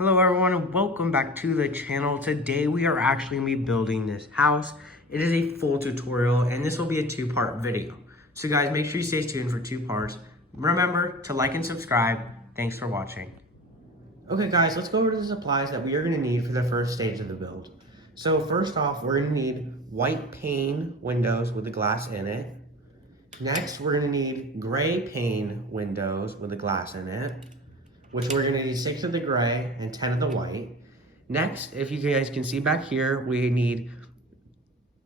Hello everyone and welcome back to the channel. Today we are actually going to be building this house. It is a full tutorial and this will be a two-part video. So guys, make sure you stay tuned for 2 parts. Remember to like and subscribe. Thanks for watching. Okay guys, let's go over to the supplies that we are going to need for the first stage of the build. So first off, we're going to need white pane windows with the glass in it. Next, we're going to need gray pane windows with the glass in it, which we're gonna need 6 of the gray and 10 of the white. Next, if you guys can see back here, we need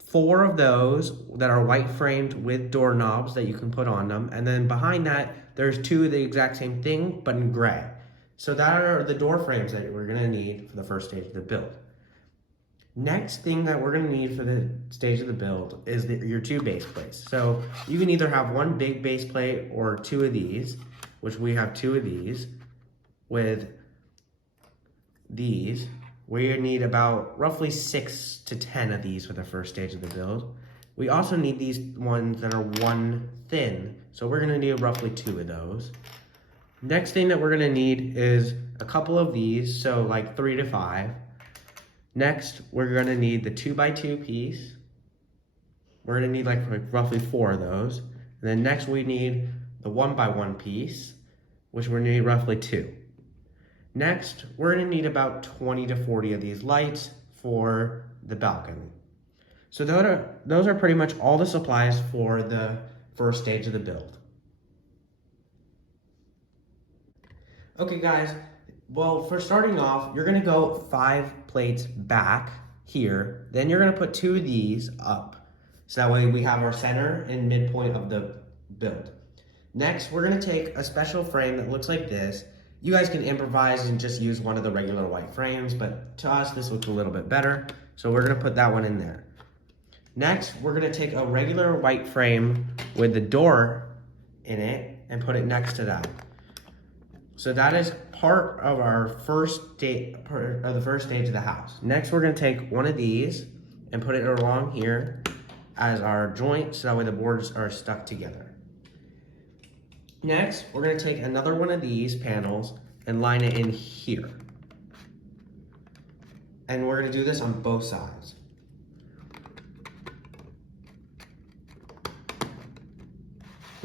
4 of those that are white framed with doorknobs that you can put on them. And then behind that, there's 2 of the exact same thing, but in gray. So that are the door frames that we're gonna need for the first stage of the build. Next thing that we're gonna need for the stage of the build is your 2 base plates. So you can either have 1 big base plate or 2 of these, which we have 2 of these. With these, we need about roughly 6 to 10 of these for the first stage of the build. We also need these ones that are 1 thin, so we're gonna need roughly 2 of those. Next thing that we're gonna need is a couple of these, so like 3 to 5. Next, we're gonna need the 2x2 piece. We're gonna need like roughly 4 of those. And then next we need the 1x1 piece, which we're gonna need roughly 2. Next, we're gonna need about 20 to 40 of these lights for the balcony. So those are pretty much all the supplies for the first stage of the build. Okay guys, well for starting off, you're gonna go 5 plates back here, then you're gonna put 2 of these up. So that way we have our center and midpoint of the build. Next, we're gonna take a special frame that looks like this. You guys can improvise and just use one of the regular white frames, but to us, this looks a little bit better. So we're gonna put that one in there. Next, we're gonna take a regular white frame with the door in it and put it next to that. So that is part of our first stage of the house. Next, we're gonna take one of these and put it along here as our joint, so that way the boards are stuck together. Next, we're gonna take another one of these panels and line it in here. And we're gonna do this on both sides.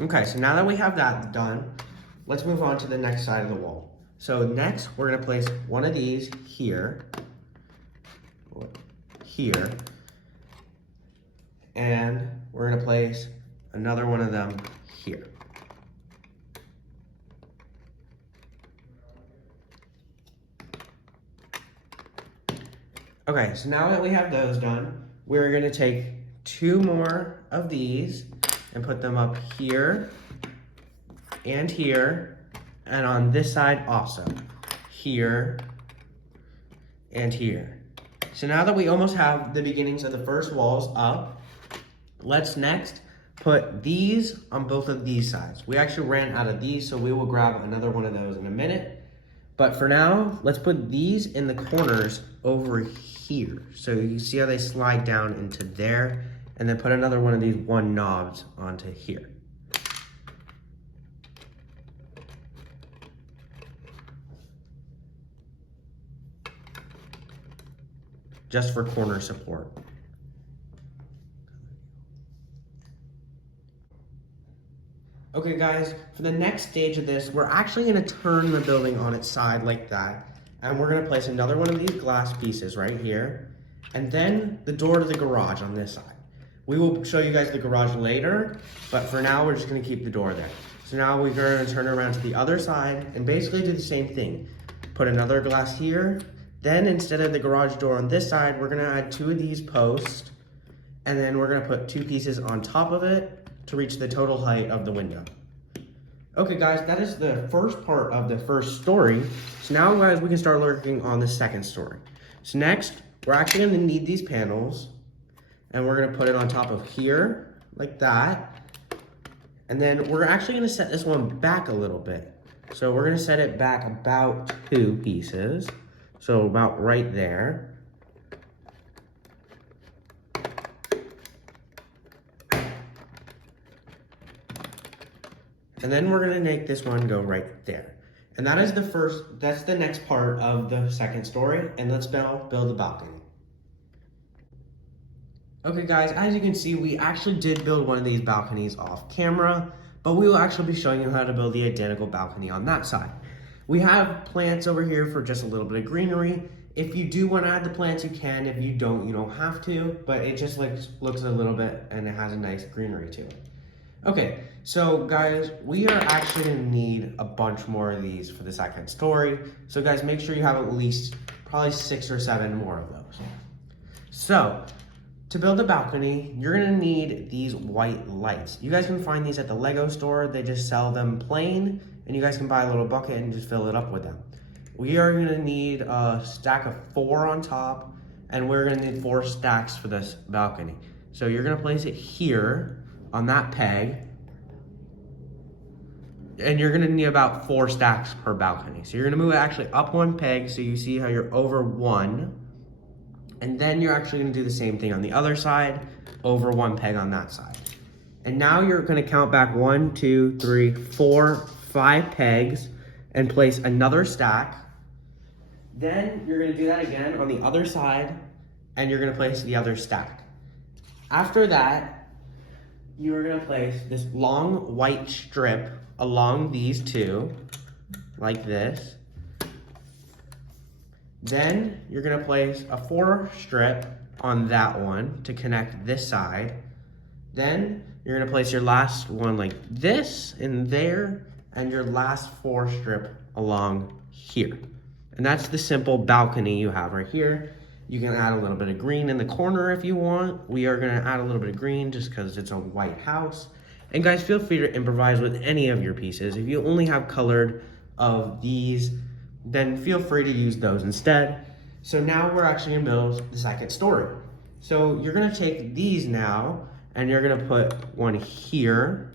Okay, so now that we have that done, let's move on to the next side of the wall. So next, we're gonna place one of these here, and we're gonna place another one of them here. Okay, so now that we have those done, we're gonna take 2 more of these and put them up here and here, and on this side also, here and here. So now that we almost have the beginnings of the first walls up, let's next put these on both of these sides. We actually ran out of these, so we will grab another one of those in a minute. But for now, let's put these in the corners over here. So you see how they slide down into there, and then put another one of these 1 knobs onto here. Just for corner support. Okay guys, for the next stage of this, we're actually gonna turn the building on its side like that, and we're gonna place another one of these glass pieces right here, and then the door to the garage on this side. We will show you guys the garage later, but for now, we're just gonna keep the door there. So now we're gonna turn around to the other side and basically do the same thing. Put another glass here, then instead of the garage door on this side, we're gonna add 2 of these posts, and then we're gonna put 2 pieces on top of it to reach the total height of the window. Okay guys, that is the first part of the first story. So now guys, we can start working on the second story. So next, we're actually gonna need these panels, and we're gonna put it on top of here, like that. And then we're actually gonna set this one back a little bit. So we're gonna set it back about 2 pieces. So about right there. And then we're gonna make this one go right there. And that's the next part of the second story. And let's build the balcony. Okay guys, as you can see, we actually did build one of these balconies off camera, but we will actually be showing you how to build the identical balcony on that side. We have plants over here for just a little bit of greenery. If you do want to add the plants, you can. If you don't have to, but it just looks a little bit and it has a nice greenery to it. Okay, so guys, we are actually gonna need a bunch more of these for the second story. So guys, make sure you have at least probably 6 or 7 more of those. So, to build a balcony, you're gonna need these white lights. You guys can find these at the Lego store. They just sell them plain, and you guys can buy a little bucket and just fill it up with them. We are gonna need a stack of 4 on top, and we're gonna need 4 stacks for this balcony. So you're gonna place it here on that peg, and you're gonna need about 4 stacks per balcony. So you're gonna move it actually up 1 peg, so you see how you're over 1. And then you're actually gonna do the same thing on the other side, over 1 peg on that side. And now you're gonna count back 1, 2, 3, 4, 5 pegs and place another stack. Then you're gonna do that again on the other side and you're gonna place the other stack. After that, you're gonna place this long white strip along these 2, like this. Then you're gonna place a 4 strip on that one to connect this side. Then you're gonna place your last one like this in there and your last 4 strip along here. And that's the simple balcony you have right here. You can add a little bit of green in the corner if you want. We are gonna add a little bit of green just because it's a white house. And guys, feel free to improvise with any of your pieces. If you only have colored of these, then feel free to use those instead. So now we're actually gonna build the second story. So you're gonna take these now and you're gonna put one here,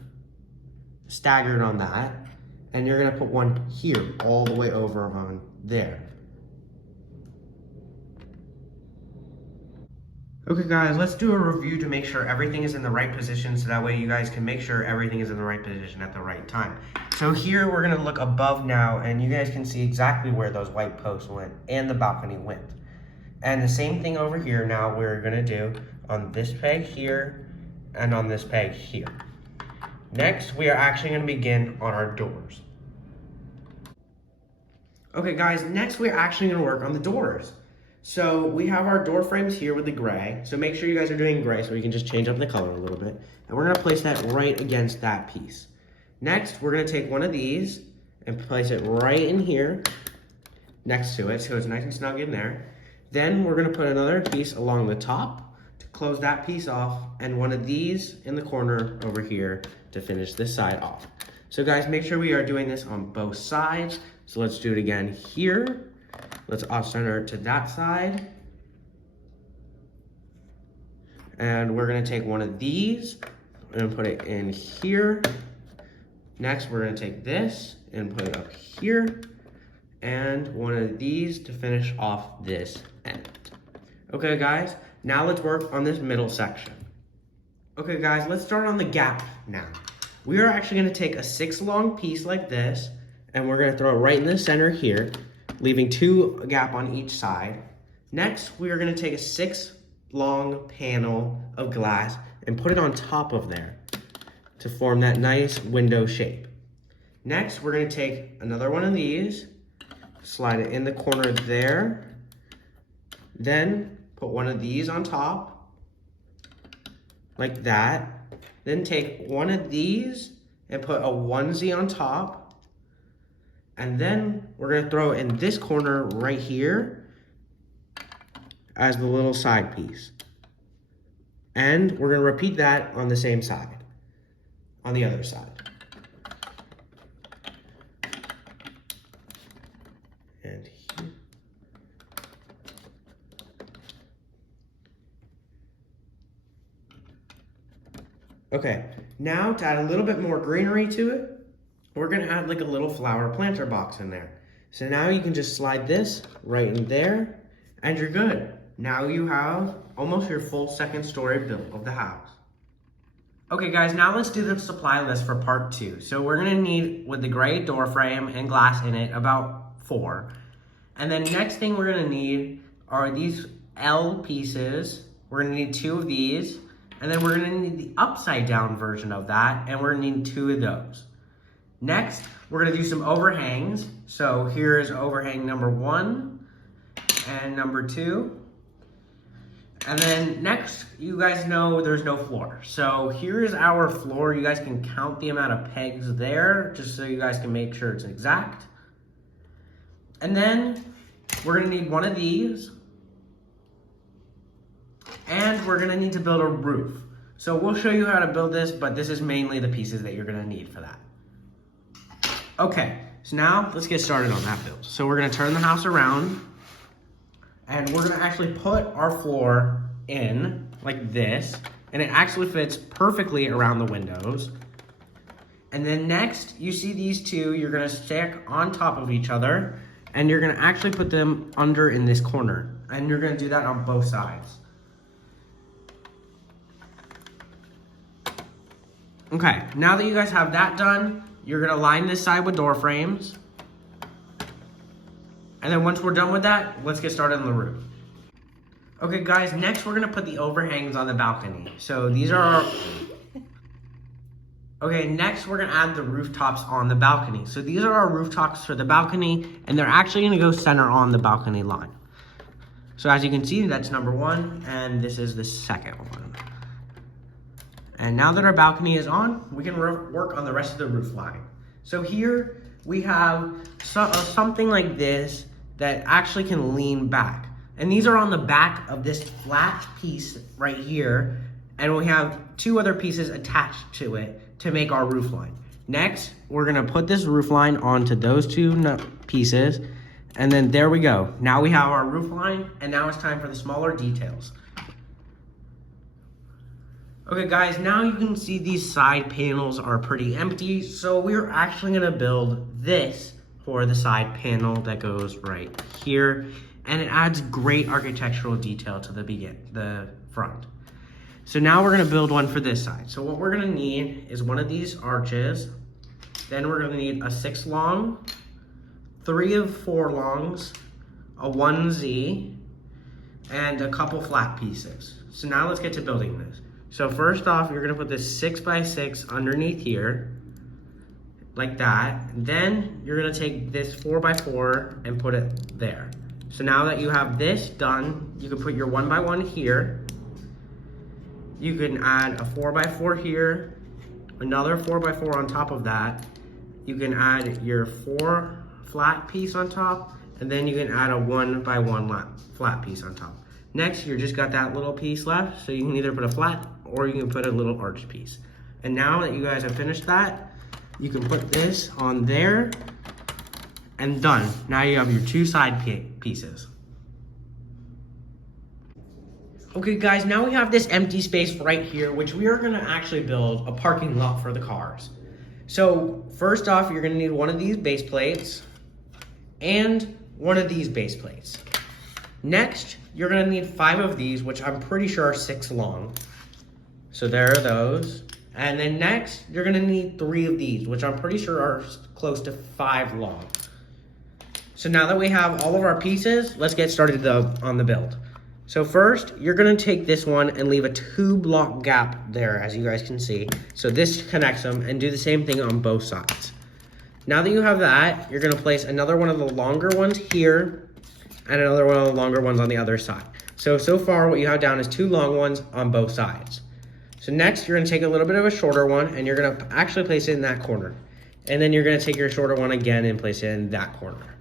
staggered on that, and you're gonna put one here, all the way over on there. Okay guys, let's do a review to make sure everything is in the right position so that way you guys can make sure everything is in the right position at the right time. So here we're gonna look above now and you guys can see exactly where those white posts went and the balcony went. And the same thing over here now we're gonna do on this peg here and on this peg here. Next, we are actually gonna begin on our doors. Okay guys, next we're actually gonna work on the doors. So we have our door frames here with the gray. So make sure you guys are doing gray so we can just change up the color a little bit. And we're gonna place that right against that piece. Next, we're gonna take one of these and place it right in here next to it so it's nice and snug in there. Then we're gonna put another piece along the top to close that piece off and one of these in the corner over here to finish this side off. So guys, make sure we are doing this on both sides. So let's do it again here. Let's off center to that side. And we're gonna take one of these and put it in here. Next, we're gonna take this and put it up here. And one of these to finish off this end. Okay guys, now let's work on this middle section. Okay guys, let's start on the gap now. We are actually gonna take a 6 long piece like this and we're gonna throw it right in the center here, leaving 2 gap on each side. Next, we are gonna take a 6 long panel of glass and put it on top of there to form that nice window shape. Next, we're gonna take another one of these, slide it in the corner there, then put one of these on top, like that. Then take one of these and put a onesie on top. And then we're gonna throw it in this corner right here as the little side piece. And we're gonna repeat that on the same side, on the other side. And here. Okay, now to add a little bit more greenery to it, we're gonna add like a little flower planter box in there. So now you can just slide this right in there and you're good. Now you have almost your full second story built of the house. Okay guys, now let's do the supply list for part 2. So we're gonna need, with the gray door frame and glass in it, about 4. And then next thing we're gonna need are these L pieces. We're gonna need 2 of these. And then we're gonna need the upside down version of that, and we're gonna need 2 of those. Next, we're gonna do some overhangs. So here's overhang number 1 and number 2. And then next, you guys know there's no floor. So here is our floor. You guys can count the amount of pegs there, just so you guys can make sure it's exact. And then we're gonna need 1 of these. And we're gonna need to build a roof. So we'll show you how to build this, but this is mainly the pieces that you're gonna need for that. Okay, so now let's get started on that build. So we're gonna turn the house around, and we're gonna actually put our floor in like this, and it actually fits perfectly around the windows. And then next, you see these 2, you're gonna stick on top of each other, and you're gonna actually put them under in this corner. And you're gonna do that on both sides. Okay, now that you guys have that done, you're gonna line this side with door frames. And then once we're done with that, let's get started on the roof. Okay guys, next we're gonna put the overhangs on the balcony. So these are our... Okay, next we're gonna add the rooftops on the balcony. So these are our rooftops for the balcony, and they're actually gonna go center on the balcony line. So as you can see, that's number 1, and this is the second one. And now that our balcony is on, we can work on the rest of the roof line. So here we have something like this that actually can lean back. And these are on the back of this flat piece right here. And we have 2 other pieces attached to it to make our roof line. Next, we're gonna put this roof line onto those 2 pieces. And then there we go. Now we have our roof line, and now it's time for the smaller details. Okay guys, now you can see these side panels are pretty empty, so we're actually gonna build this for the side panel that goes right here, and it adds great architectural detail to the front. So now we're gonna build one for this side. So what we're gonna need is one of these arches, then we're gonna need a 6 long, 3 of 4 longs, a 1Z, and a couple flat pieces. So now let's get to building this. So first off, you're gonna put this 6x6 underneath here, like that. Then you're gonna take this 4x4 and put it there. So now that you have this done, you can put your 1x1 here. You can add a 4x4 here, another 4x4 on top of that. You can add your 4 flat piece on top, and then you can add a 1x1 flat piece on top. Next, you just got that little piece left, so you can either put a flat or you can put a little arch piece. And now that you guys have finished that, you can put this on there, and done. Now you have your 2 side pieces. Okay guys, now we have this empty space right here, which we are gonna actually build a parking lot for the cars. So first off, you're gonna need one of these base plates and one of these base plates. Next, you're gonna need 5 of these, which I'm pretty sure are 6 long. So there are those. And then next, you're gonna need 3 of these, which I'm pretty sure are close to 5 long. So now that we have all of our pieces, let's get started on the build. So first, you're gonna take this one and leave a 2-block gap there, as you guys can see. So this connects them, and do the same thing on both sides. Now that you have that, you're gonna place another one of the longer ones here, and another one of the longer ones on the other side. So far what you have down is 2 long ones on both sides. So next, you're gonna take a little bit of a shorter one, and you're gonna actually place it in that corner. And then you're gonna take your shorter one again and place it in that corner.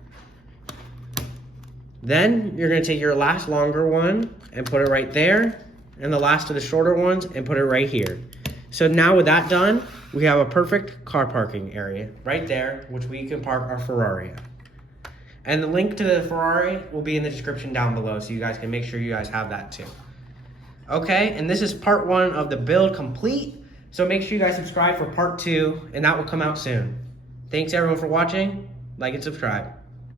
Then you're gonna take your last longer one and put it right there, and the last of the shorter ones and put it right here. So now with that done, we have a perfect car parking area right there, which we can park our Ferrari at. And the link to the Ferrari will be in the description down below, so you guys can make sure you guys have that too. Okay, and this is part 1 of the build complete. So make sure you guys subscribe for part 2, and that will come out soon. Thanks everyone for watching. Like and subscribe.